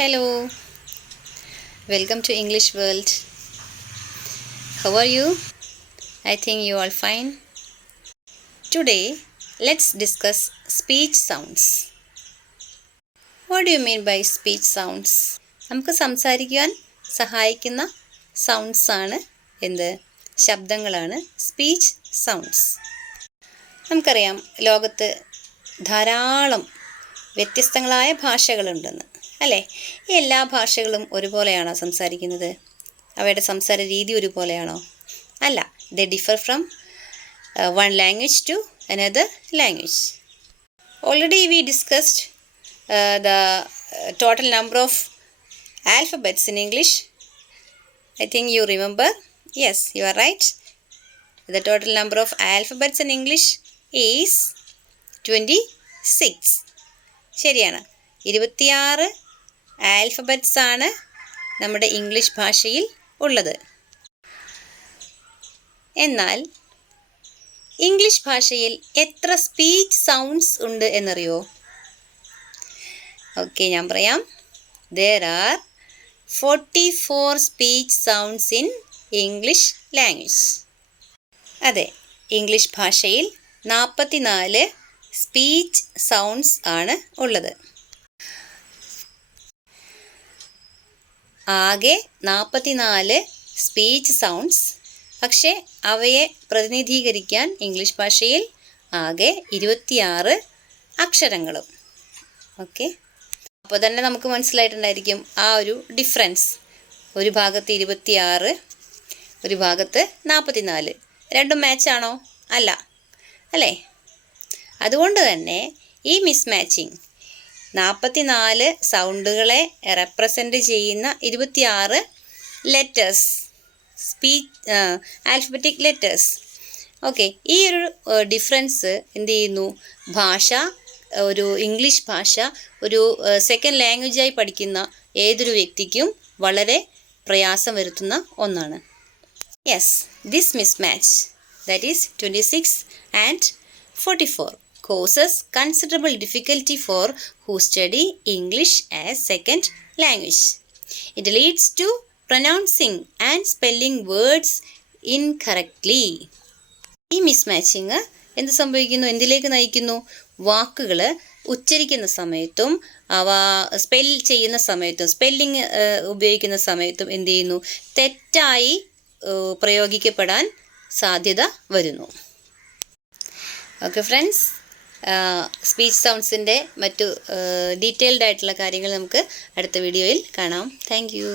Hello, welcome to English World. How are you? I think you all fine. Today, let's discuss speech sounds. What do you mean by speech sounds? നമുക്ക് സംസാരിക്കാൻ സഹായിക്കുന്ന sounds ആണ് ശബ്ദങ്ങളാണ് speech sounds. നമുക്കറിയാം ലോകത്ത് ധാരാളം വ്യത്യസ്തങ്ങളായ ഭാഷകളുണ്ടെന്ന് അല്ലേ? ഈ എല്ലാ ഭാഷകളും ഒരുപോലെയാണോ സംസാരിക്കുന്നത്? അവയുടെ സംസാര രീതി ഒരുപോലെയാണോ? അല്ല, ദേ differ from one language to another language. Already we discussed the total number of alphabets in English. I think you remember. Yes, you are right. The total number of alphabets in English is 26. ശരിയാണ്, 26 alphabets ആണ് നമ്മുടെ English ഭാഷയിൽ ഉള്ളത്. എന്നാൽ English ഭാഷയിൽ എത്ര speech sounds ഉണ്ട് എന്നറിയോ? ഓക്കെ, ഞാൻ പറയാം. There are 44 speech sounds in English language. അതെ, ഇംഗ്ലീഷ് ഭാഷയിൽ 44 സ്പീച്ച് സൗണ്ട്സ് ആണ് ഉള്ളത്. ആകെ 44 സ്പീച്ച് സൗണ്ട്സ്, പക്ഷേ അവയെ പ്രതിനിധീകരിക്കാൻ ഇംഗ്ലീഷ് ഭാഷയിൽ ആകെ 26 അക്ഷരങ്ങളും. ഓക്കെ, അപ്പോൾ തന്നെ നമുക്ക് മനസ്സിലായിട്ടുണ്ടായിരിക്കും ആ ഒരു ഡിഫറൻസ്. ഒരു ഭാഗത്ത് 26, ഒരു ഭാഗത്ത് 44. രണ്ടും മാച്ചാണോ? അല്ല, അല്ലേ? അതുകൊണ്ട് തന്നെ ഈ മിസ്മാച്ചിങ് 44 സൗണ്ടുകളെ റെപ്രസെൻ്റ് ചെയ്യുന്ന 26 ലെറ്റേഴ്സ്, ആൽഫബറ്റിക് ലെറ്റേഴ്സ്. ഓക്കെ, ഈ ഒരു ഡിഫറൻസ് എന്ത് ചെയ്യുന്നു? ഇംഗ്ലീഷ് ഭാഷ ഒരു സെക്കൻഡ് ലാംഗ്വേജായി പഠിക്കുന്ന ഏതൊരു വ്യക്തിക്കും വളരെ പ്രയാസം വരുത്തുന്ന ഒന്നാണ്. Yes, this mismatch, that is 26 and 44, causes considerable difficulty for who study English as second language. It leads to pronouncing and spelling words incorrectly. ഈ മിസ്മാച്ചിങ് എന്ത് സംഭവിക്കുന്നു? എന്തിലേക്ക് നയിക്കുന്നു? വാക്കുകൾ ഉച്ചരിക്കുന്ന സമയത്തും അവ സ്പെൽ ചെയ്യുന്ന സമയത്തും സ്പെല്ലിങ് ഉപയോഗിക്കുന്ന സമയത്തും എന്ത് ചെയ്യുന്നു? തെറ്റായി പ്രയോഗിക്കപ്പെടാൻ സാധ്യത വരുന്നു. ഓക്കെ ഫ്രണ്ട്സ്, സ്പീച്ച് സൗണ്ട്സിൻ്റെ മറ്റു ഡീറ്റെയിൽഡ് ആയിട്ടുള്ള കാര്യങ്ങൾ നമുക്ക് അടുത്ത വീഡിയോയിൽ കാണാം. Thank you.